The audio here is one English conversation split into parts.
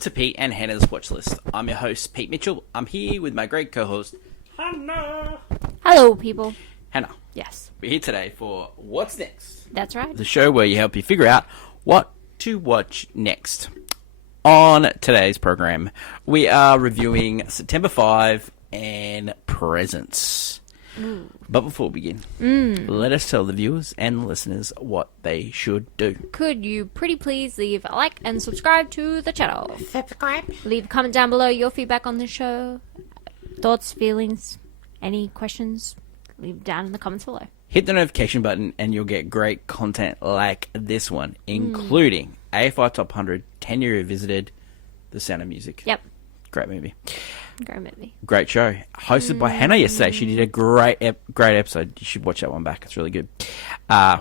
to Pete and Hannah's Watch List. I'm your host, Pete Mitchell. I'm here with my great co-host, Hannah. Hello, people. Hannah, Yes, we're here today for What's Next? that's right. The show where you help you figure out what to watch next. On today's program, we are reviewing September 5 and Presents. But before we begin, let us tell the viewers and listeners what they should do. Could you pretty please leave a like and subscribe to the channel? Subscribe. Leave a comment down below your feedback on the show, thoughts, feelings, any questions. Leave down in the comments below. Hit the notification button and you'll get great content like this one, including AFI Top 100, 10 Year Revisited, The Sound of Music. Yep, Great movie. great movie. Great show. Hosted by Hannah yesterday. She did a great episode. You should watch that one back. It's really good.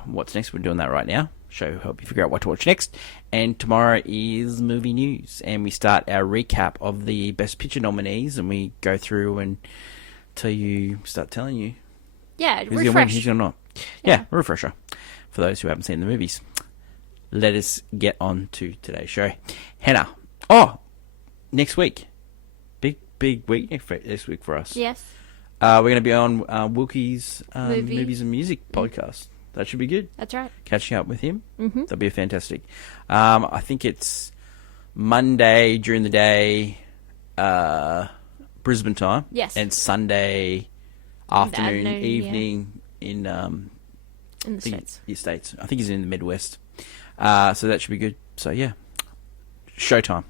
What's next? We're doing that right now. Show will help you figure out what to watch next. And tomorrow is movie news. And we start our recap of the Best Picture nominees. And we go through and start telling you Yeah, who's going to win, refresh. who's going to not. Yeah, a refresher for those who haven't seen the movies. Let us get on to today's show. Hannah. Oh, next week. Big week next week for us. Yes, We're going to be on Wilkie's Movie. Movies and Music podcast. That should be good. that's right. Catching up with him. That'll be fantastic. I think it's Monday during the day, Brisbane time. Yes. And Sunday afternoon, afternoon, evening in In the States. the States. I think he's in the Midwest. So that should be good. So yeah, Showtime.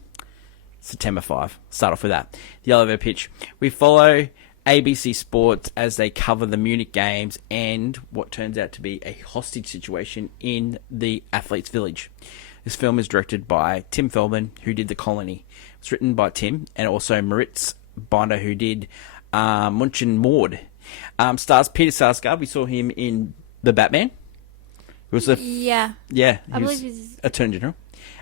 September 5. Start off with that. The elevator pitch. We follow ABC Sports as they cover the Munich games and what turns out to be a hostage situation in the athletes' village. This film is directed by Tim Feldman, who did The Colony. It's written by Tim and also Moritz Binder, who did Munch and Maud. Stars Peter Sarsgaard. We saw him in The Batman. He was Yeah, I believe he's- Attorney General.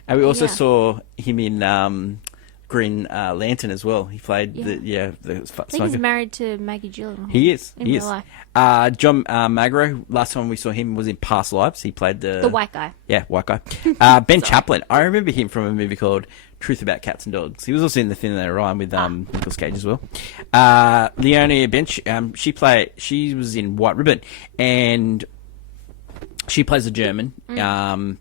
And we also Yeah. saw him in Green Lantern as well. He played Yeah. the I think smuggler. he's married to Maggie Gyllenhaal. He is. in He real is. life. John Magro. Last time we saw him was in Past Lives. He played The white guy. Yeah, white guy. Ben Chaplin. I remember him from a movie called Truth About Cats and Dogs. He was also in The Thin and the Rhyme with Nicolas Cage as well. Leonie Bench. She was in White Ribbon, and she plays a German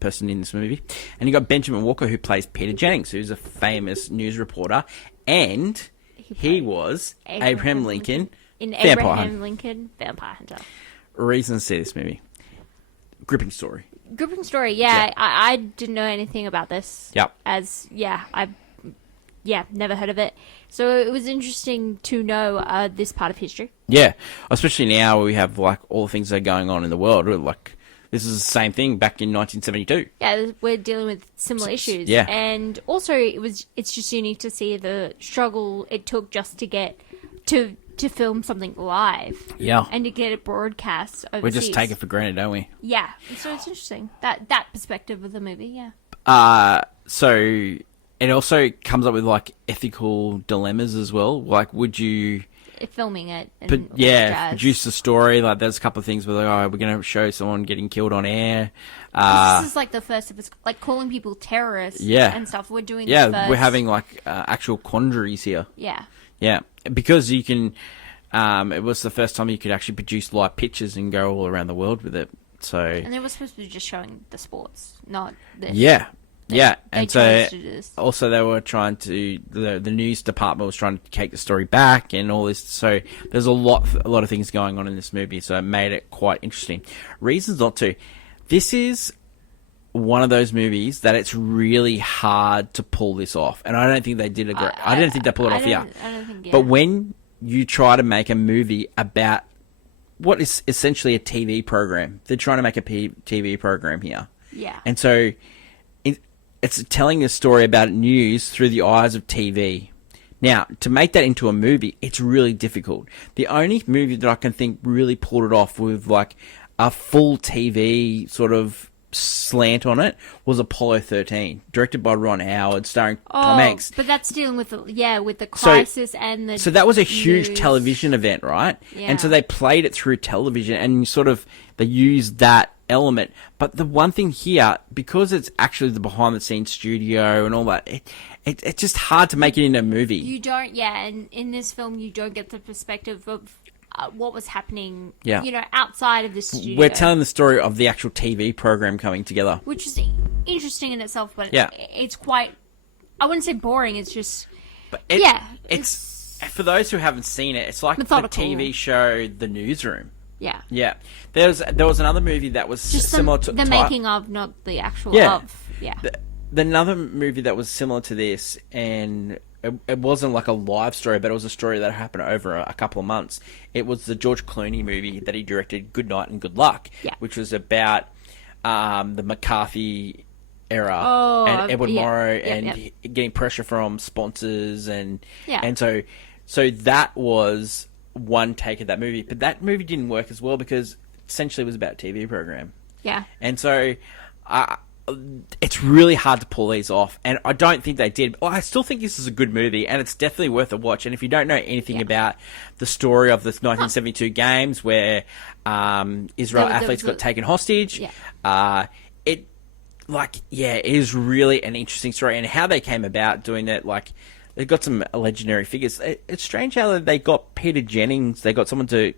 person in this movie. And you got Benjamin Walker, who plays Peter Jennings, who's a famous news reporter, and he was Abraham Lincoln in Vampire Abraham Hunter. Lincoln Vampire Hunter. Reasons to see this movie. Gripping story. Gripping story, yeah. I didn't know anything about this. Yep. Never heard of it. So it was interesting to know this part of history. Yeah, especially now where we have like all the things that are going on in the world. Like this is the same thing back in 1972. Yeah, we're dealing with similar issues. yeah. And also it's just unique to see the struggle it took just to get to film something live. Yeah. And to get it broadcast overseas. We just take it for granted, don't we? Yeah. So it's interesting. That perspective of the movie, yeah. So it also comes up with like ethical dilemmas as well. Like, would you? Filming it. And But all that yeah, jazz. produce the story. Like, there's a couple of things where like, oh, we're going to show someone getting killed on air. This is like the first of its, like calling people terrorists Yeah. and stuff. We're doing Yeah, this first. we're having like actual quandaries here. Yeah. Yeah, because you can. It was the first time you could actually produce live pictures and go all around the world with it. So And they were supposed to be just showing the sports, not this. yeah, yeah, They and so chose to do this. also they were trying to the news department was trying to take the story back and all this. So there's a lot of things going on in this movie. So it made it quite interesting. Reasons not to. This is one of those movies that it's really hard to pull this off, and I don't think they did a great. I don't think they pulled it off here. I don't think. Yeah. But when you try to make a movie about what is essentially a TV program, they're trying to make a TV program here. Yeah. And so it's telling a story about news through the eyes of TV. Now, to make that into a movie, it's really difficult. The only movie that I can think really pulled it off with like a full TV sort of slant on it was Apollo 13, directed by Ron Howard, starring Tom Hanks. But that's dealing with the crisis and the So that was a huge news. television event, right? Yeah. And so they played it through television, and sort of they used that element. But the one thing here, because it's actually the behind the scenes studio and all that, it's just hard to make it into a movie. You don't, and in this film, you don't get the perspective of what was happening, Yeah. outside of the studio. We're telling the story of the actual TV program coming together. Which is interesting in itself, but Yeah. it's quite, I wouldn't say boring, it's just, But it's for those who haven't seen it, it's like the methodical. TV show The Newsroom. yeah. Yeah, there was another movie that was Just similar to the making of, not the actual Yeah. of. Yeah. Another movie that was similar to this, and it wasn't like a live story, but it was a story that happened over a couple of months. It was the George Clooney movie that he directed, Good Night and Good Luck, Yeah. which was about the McCarthy era and Edward yeah. Morrow Yeah, and yeah. getting pressure from sponsors and Yeah. and so that was one take of that movie, but that movie didn't work as well because essentially it was about a TV program. Yeah. And so it's really hard to pull these off, and I don't think they did. Well, I still think this is a good movie, and it's definitely worth a watch. And if you don't know anything about the story of the 1972 games where Israel athletes got taken hostage, it is really an interesting story, and how they came about doing that, like, they've got some legendary figures. It's strange how they got Peter Jennings. They got someone to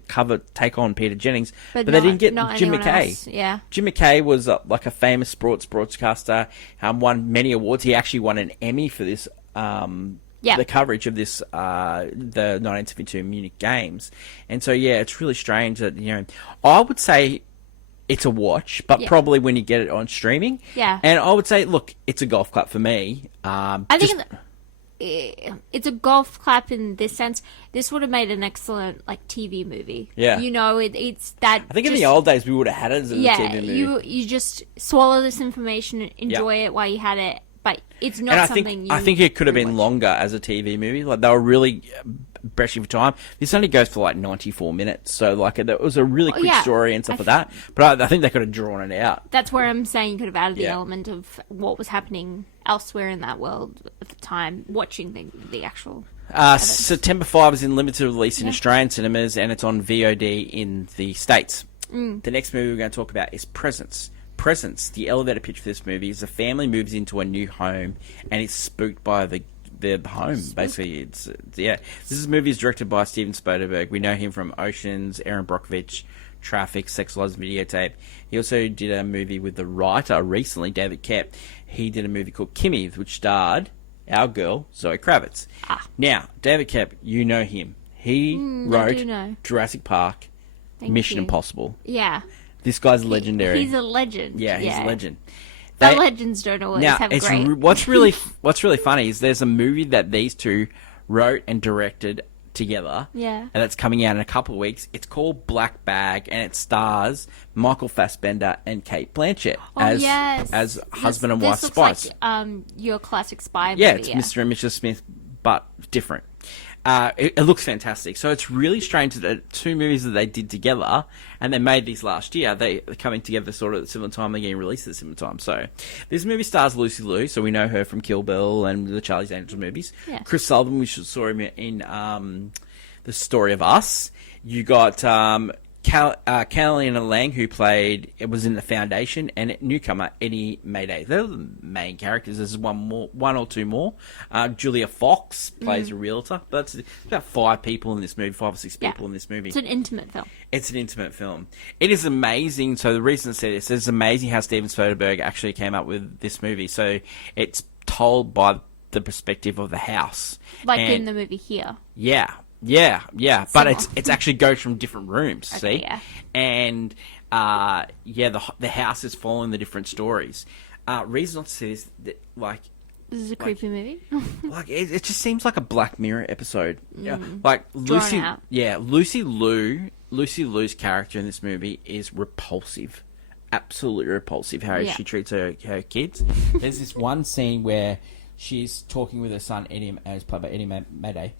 take on Peter Jennings, but they didn't get Jim McKay. Else. Yeah, Jim McKay was like a famous sports broadcaster. Won many awards. He actually won an Emmy for this. The coverage of this, the 1972 Munich Games, and so it's really strange that I would say it's a watch, but probably when you get it on streaming. Yeah, and I would say, look, it's a golf clap for me. I think it's a golf clap in this sense. This would have made an excellent TV movie. Yeah, it's that. I think in the old days we would have had it as a TV movie. You just swallow this information, enjoy it while you had it, but it's not and I think it could have been longer as a TV movie. Like, they were really pressing for time. This only goes for 94 minutes, so it was a really quick story and stuff like that. But I think they could have drawn it out. That's where I'm saying you could have added the element of what was happening elsewhere in that world at the time, watching the actual. September 5 is in limited release in Australian cinemas, and it's on VOD in the States. The next movie we're going to talk about is Presence. Presence, the elevator pitch for this movie is a family moves into a new home and is spooked by the home. Basically, This movie is directed by Steven Soderbergh. We know him from Oceans, Aaron Brockovich, Traffic, Sexualized Videotape. He also did a movie with the writer recently, David Koepp. He did a movie called Kimmy, which starred our girl, Zoe Kravitz. Now, David Koepp, you know him. He wrote Jurassic Park, Mission Impossible. Yeah. This guy's legendary. He's a legend. Yeah, he's a legend. The legends don't always have great... What's really funny is there's a movie that these two wrote and directed together. Yeah. And that's coming out in a couple of weeks. It's called Black Bag, and it stars Michael Fassbender and Cate Blanchett as husband and wife spies. Like, your classic spy movie. Yeah, it's Mr. and Mrs. Smith, but different. It looks fantastic. So it's really strange that the two movies that they did together, and they made these last year, they're coming together sort of at the similar time, they're getting released at the similar time. So this movie stars Lucy Liu, so we know her from Kill Bill and the Charlie's Angels movies. Yeah. Chris Sullivan, we saw him in The Story of Us. You got Carolina Lang, who was in The Foundation, and newcomer Eddie Mayday. They're the main characters. There's one or two more. Julia Fox plays a realtor. But it's about 5 people in this movie, 5 or 6 people in this movie. It's an intimate film. It's an intimate film. It is amazing. So the reason I say this, it's amazing how Steven Soderbergh actually came up with this movie. So it's told by the perspective of the house. In the movie here. Yeah. But it's actually goes from different rooms, see? Yeah. And the house is following the different stories. Reason not to see this, This is a creepy movie. It just seems like a Black Mirror episode. Yeah, Drawn out. Lucy Liu's character in this movie is repulsive. Absolutely repulsive how she treats her kids. There's this one scene where she's talking with her son, Eddie, as played by Eddie Mayday.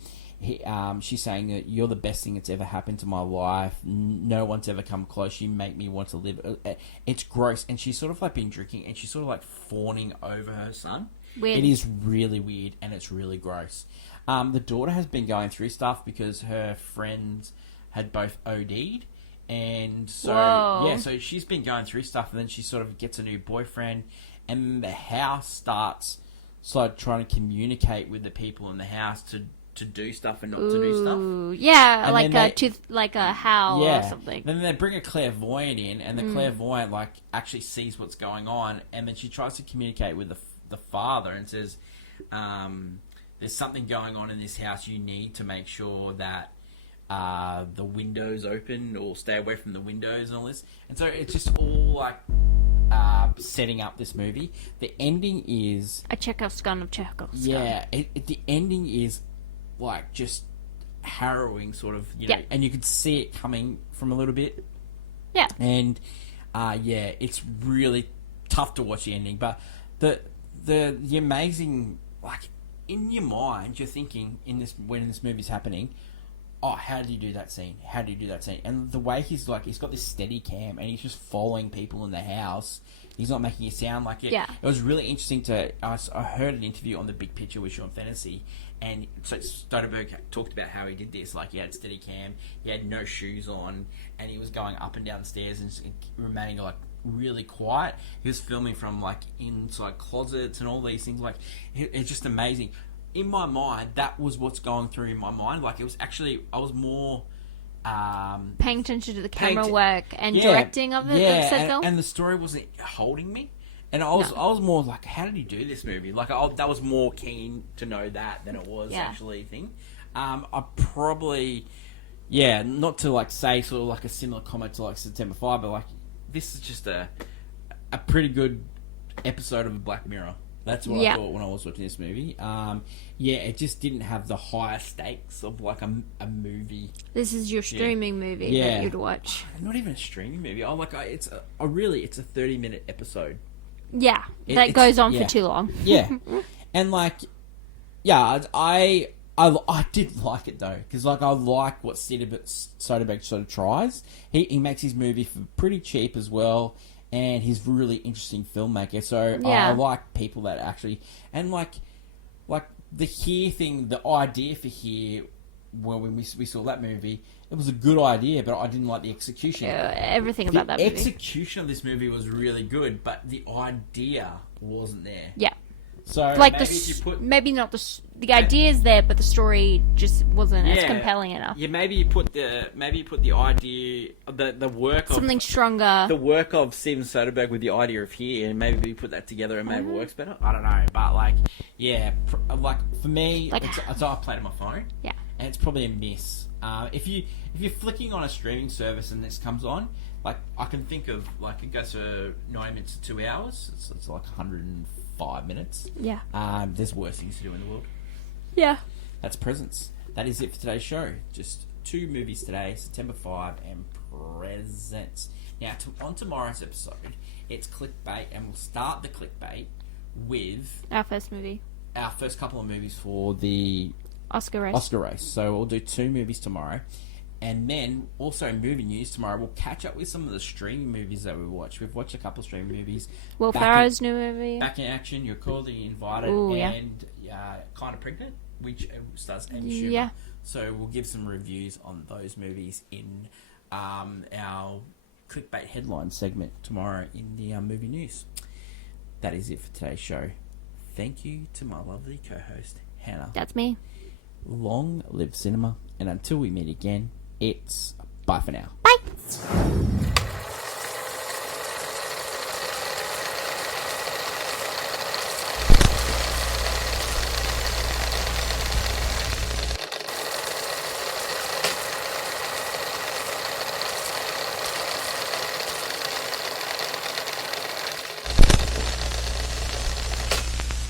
she's saying that you're the best thing that's ever happened to my life. No one's ever come close. You make me want to live. It's gross. And she's sort of like been drinking, and she's sort of like fawning over her son. Weird. It is really weird, and it's really gross. The daughter has been going through stuff because her friends had both OD'd. And so, Whoa. yeah, so she's been going through stuff, and then she sort of gets a new boyfriend, and the house starts trying to communicate with the people in the house to do stuff and not to do stuff. Ooh, yeah, And like a howl or something. Then they bring a clairvoyant in, and the clairvoyant like actually sees what's going on, and then she tries to communicate with the father and says, "There's something going on in this house. You need to make sure that the windows open, or stay away from the windows and all this." And so it's just all like setting up this movie. The ending is A Chekhov's gun of Chekhov's gun. yeah. The ending is like just harrowing, sort of, you know, Yeah. and you could see it coming from a little bit. Yeah. And yeah, it's really tough to watch the ending, but the amazing, like, in your mind, you're thinking when this movie's happening, oh, how did you do that scene? How did you do that scene? And the way he's got this steady cam, and he's just following people in the house. He's not making it sound like it. Yeah. It was really interesting I heard an interview on The Big Picture with Sean Fantasy, and so Soderbergh talked about how he did this. Like, he had steady cam, he had no shoes on, and he was going up and down the stairs and just remaining, like, really quiet. He was filming from, like, inside closets and all these things. Like, it's just amazing. In my mind, that was what's going through in my mind. Like, it was actually, I was more Paying attention to the camera work and directing of it. Yeah, of said film. and the story wasn't holding me. And I was more like, how did he do this movie? Like, that was more keen to know that than it was actually a thing. I probably, not to like say sort of like a similar comment to like September 5, but like, this is just a pretty good episode of Black Mirror. That's what I thought when I was watching this movie. It just didn't have the higher stakes of like a movie. This is your streaming movie that you'd watch. Not even a streaming movie. It's a 30-minute episode. Yeah, that goes on for too long. Yeah, and like, I did like it though, because like I like what Soderbergh sort of tries. He makes his movie for pretty cheap as well. And he's a really interesting filmmaker, so I like people that actually, and like the Here thing, the idea for Here, when we saw that movie, it was a good idea, but I didn't like the execution. Everything about that movie. The execution of this movie was really good, but the idea wasn't there. Yeah. So like maybe maybe not the idea's there, but the story just wasn't as compelling enough. Yeah, maybe you put the idea, the work of something stronger. The work of Steven Soderbergh with the idea of Here, and maybe we put that together and maybe it works better. I don't know, but like, like for me, it's I played on my phone. Yeah, and it's probably a miss. If you're flicking on a streaming service and this comes on, like I can think of like it goes for 90 minutes to 2 hours. It's like 105 minutes. Yeah. There's worse things to do in the world. Yeah. That's Presents. That is it for today's show. Just 2 movies today, September 5 and Presents. Now, on tomorrow's episode, it's clickbait, and we'll start the clickbait with our first movie. Our first couple of movies for the Oscar race. So we'll do 2 movies tomorrow. And then, also movie news tomorrow, we'll catch up with some of the streaming movies that we watched. We've watched a couple of streaming movies. Will Ferrell's new movie. Back in Action, You're Cordially Invited, and Kind of Pregnant, which stars Amy Schumer. Yeah. So we'll give some reviews on those movies in our clickbait headline segment tomorrow in the movie news. That is it for today's show. Thank you to my lovely co-host, Hannah. That's me. Long live cinema, and until we meet again, it's bye for now. Bye.